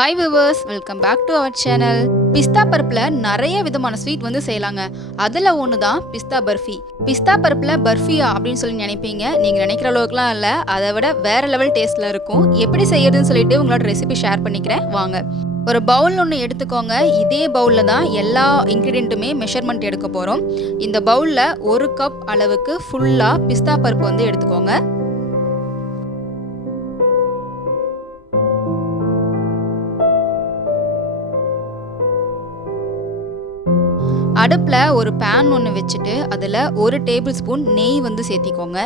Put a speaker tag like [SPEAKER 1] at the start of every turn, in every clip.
[SPEAKER 1] Hi viewers welcome back to our channel பிஸ்தா பருப்பில் நிறைய விதமான ஸ்வீட் வந்து செய்யலாங்க. அதில் ஒன்று தான் பிஸ்தா பர்ஃபி. பிஸ்தா பருப்பில் பர்ஃபியா அப்படின்னு சொல்லி நினைப்பீங்க. நீங்கள் நினைக்கிற அளவுக்குலாம் இல்லை. அதை விட வேறு லெவல் டேஸ்ட்டில் இருக்கும். எப்படி செய்யறதுன்னு சொல்லிட்டு உங்களோட ரெசிபி ஷேர் பண்ணிக்கிறேன். வாங்க. ஒரு பவுல் ஒன்று எடுத்துக்கோங்க. இதே பவுலில் தான் எல்லா இன்க்ரீடியண்ட்டுமே மெஷர்மெண்ட் எடுக்க போகிறோம் இந்த பவுலில் ஒரு கப் அளவுக்கு ஃபுல்லாக பிஸ்தா பருப்பு வந்து எடுத்துக்கோங்க. அடுப்பில் ஒரு பேன் ஒன்று வச்சுட்டு அதில் ஒரு டேபிள் ஸ்பூன் நெய் வந்து சேர்த்திக்கோங்க.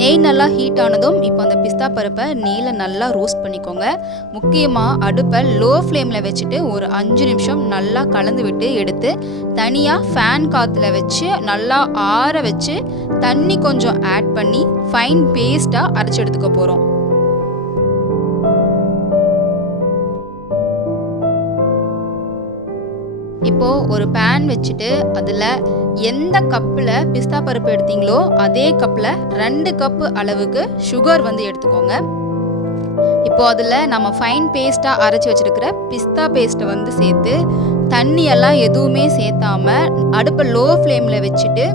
[SPEAKER 1] நெய் நல்லா ஹீட் ஆனதும் இப்போ அந்த பிஸ்தா பருப்பை நெய்யில் நல்லா ரோஸ்ட் பண்ணிக்கோங்க. முக்கியமாக அடுப்பை லோ ஃப்ளேமில் வச்சுட்டு ஒரு அஞ்சு நிமிஷம் நல்லா கலந்து விட்டு எடுத்து தனியாக ஃபேன் காற்றுல வச்சு நல்லா ஆற வச்சு தண்ணி கொஞ்சம் ஆட் பண்ணி ஃபைன் பேஸ்ட்டாக அரைச்சி எடுத்துக்க போகிறோம் இப்போது ஒரு பேன் வச்சுட்டு அதில் எந்த கப்பில் பிஸ்தா பருப்பு எடுத்தீங்களோ அதே கப்பில் ரெண்டு கப்பு அளவுக்கு சுகர் வந்து எடுத்துக்கோங்க. இப்போ அதில் நம்ம ஃபைன் பேஸ்ட்டாக அரைச்சி வச்சுருக்கிற பிஸ்தா பேஸ்ட்டை வந்து சேர்த்து தண்ணியெல்லாம் எதுவுமே சேர்த்தாம அடுப்பை லோ ஃப்ளேமில் வச்சுட்டு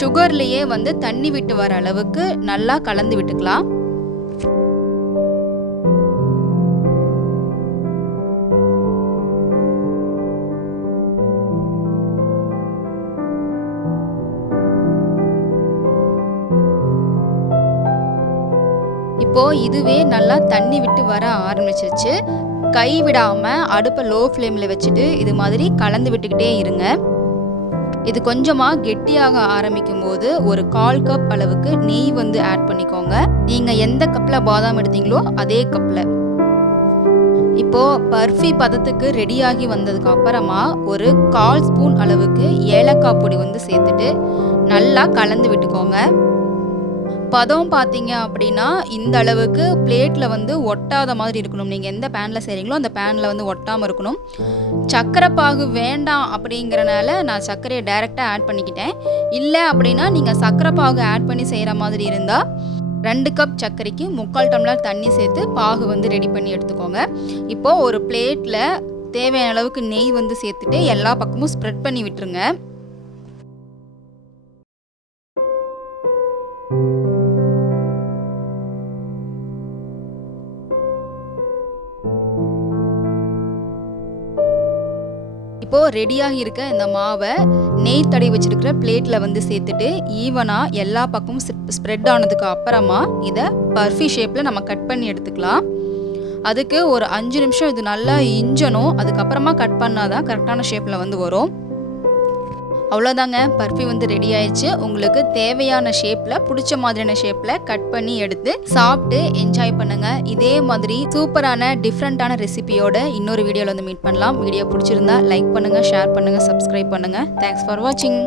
[SPEAKER 1] சுகர்லேயே வந்து தண்ணி விட்டு வர அளவுக்கு நல்லா கலந்து விட்டுக்கலாம். இப்போது இதுவே நல்லா தண்ணி விட்டு வர ஆரம்பிச்சிருச்சு. கை விடாம அடுப்பை லோ ஃப்ளேமில் வச்சுட்டு இது மாதிரி கலந்து விட்டுக்கிட்டே இருங்க. இது கொஞ்சமாக கெட்டியாக ஆரம்பிக்கும் போது ஒரு கால் கப் அளவுக்கு நெய் வந்து ஆட் பண்ணிக்கோங்க. நீங்கள் எந்த கப்பில் பாதாம் எடுத்தீங்களோ அதே கப்பில் இப்போ பர்ஃபி பதத்துக்கு ரெடியாகி வந்ததுக்கு அப்புறமா ஒரு கால் ஸ்பூன் அளவுக்கு ஏலக்காய் பொடி வந்து சேர்த்துட்டு நல்லா கலந்து விட்டுக்கோங்க. பதம் பார்த்தீங்க அப்படின்னா இந்த அளவுக்கு பிளேட்டில் வந்து ஒட்டாத மாதிரி இருக்கணும். நீங்கள் எந்த பேனில் செய்கிறீங்களோ அந்த பேனில் வந்து ஒட்டாமல் இருக்கணும். சர்க்கரை பாகு வேண்டாம் அப்படிங்கிறனால நான் சர்க்கரையை டைரெக்டாக ஆட் பண்ணிக்கிட்டேன். இல்லை அப்படின்னா நீங்கள் சர்க்கரை பாகு ஆட் பண்ணி செய்கிற மாதிரி இருந்தால் ரெண்டு கப் சர்க்கரைக்கு முக்கால் டம்ளர் தண்ணி சேர்த்து பாகு வந்து ரெடி பண்ணி எடுத்துக்கோங்க. இப்போது ஒரு பிளேட்டில் தேவையான அளவுக்கு நெய் வந்து சேர்த்துட்டு எல்லா பக்கமும் ஸ்ப்ரெட் பண்ணி விட்டுருங்க. இப்போது ரெடியாகி இருக்க இந்த மாவை நெய் தடை வச்சிருக்கிற பிளேட்டில் வந்து சேர்த்துட்டு ஈவனாக எல்லா பக்கமும் ஸ்ப்ரெட் ஆனதுக்கு அப்புறமா இதை பர்ஃபி ஷேப்பில் நம்ம கட் பண்ணி எடுத்துக்கலாம். அதுக்கு ஒரு அஞ்சு நிமிஷம் இது நல்லா இஞ்சணும் அதுக்கப்புறமா கட் பண்ணால் தான் கரெக்டான ஷேப்பில் வந்து வரும். அவ்வளோதாங்க பர்ஃபி வந்து ரெடி ஆயிடுச்சு. உங்களுக்கு தேவையான ஷேப்பில் பிடிச்ச மாதிரியான ஷேப்பில் கட் பண்ணி எடுத்து சாப்பிட்டு என்ஜாய் பண்ணுங்க. இதே மாதிரி சூப்பரான டிஃப்ரெண்ட்டான ரெசிபியோட இன்னொரு வீடியோவில் வந்து மீட் பண்ணலாம். வீடியோ பிடிச்சிருந்தா லைக் பண்ணுங்கள் ஷேர் பண்ணுங்கள் சப்ஸ்கிரைப் பண்ணுங்கள் தேங்க்ஸ் ஃபார் வாட்சிங்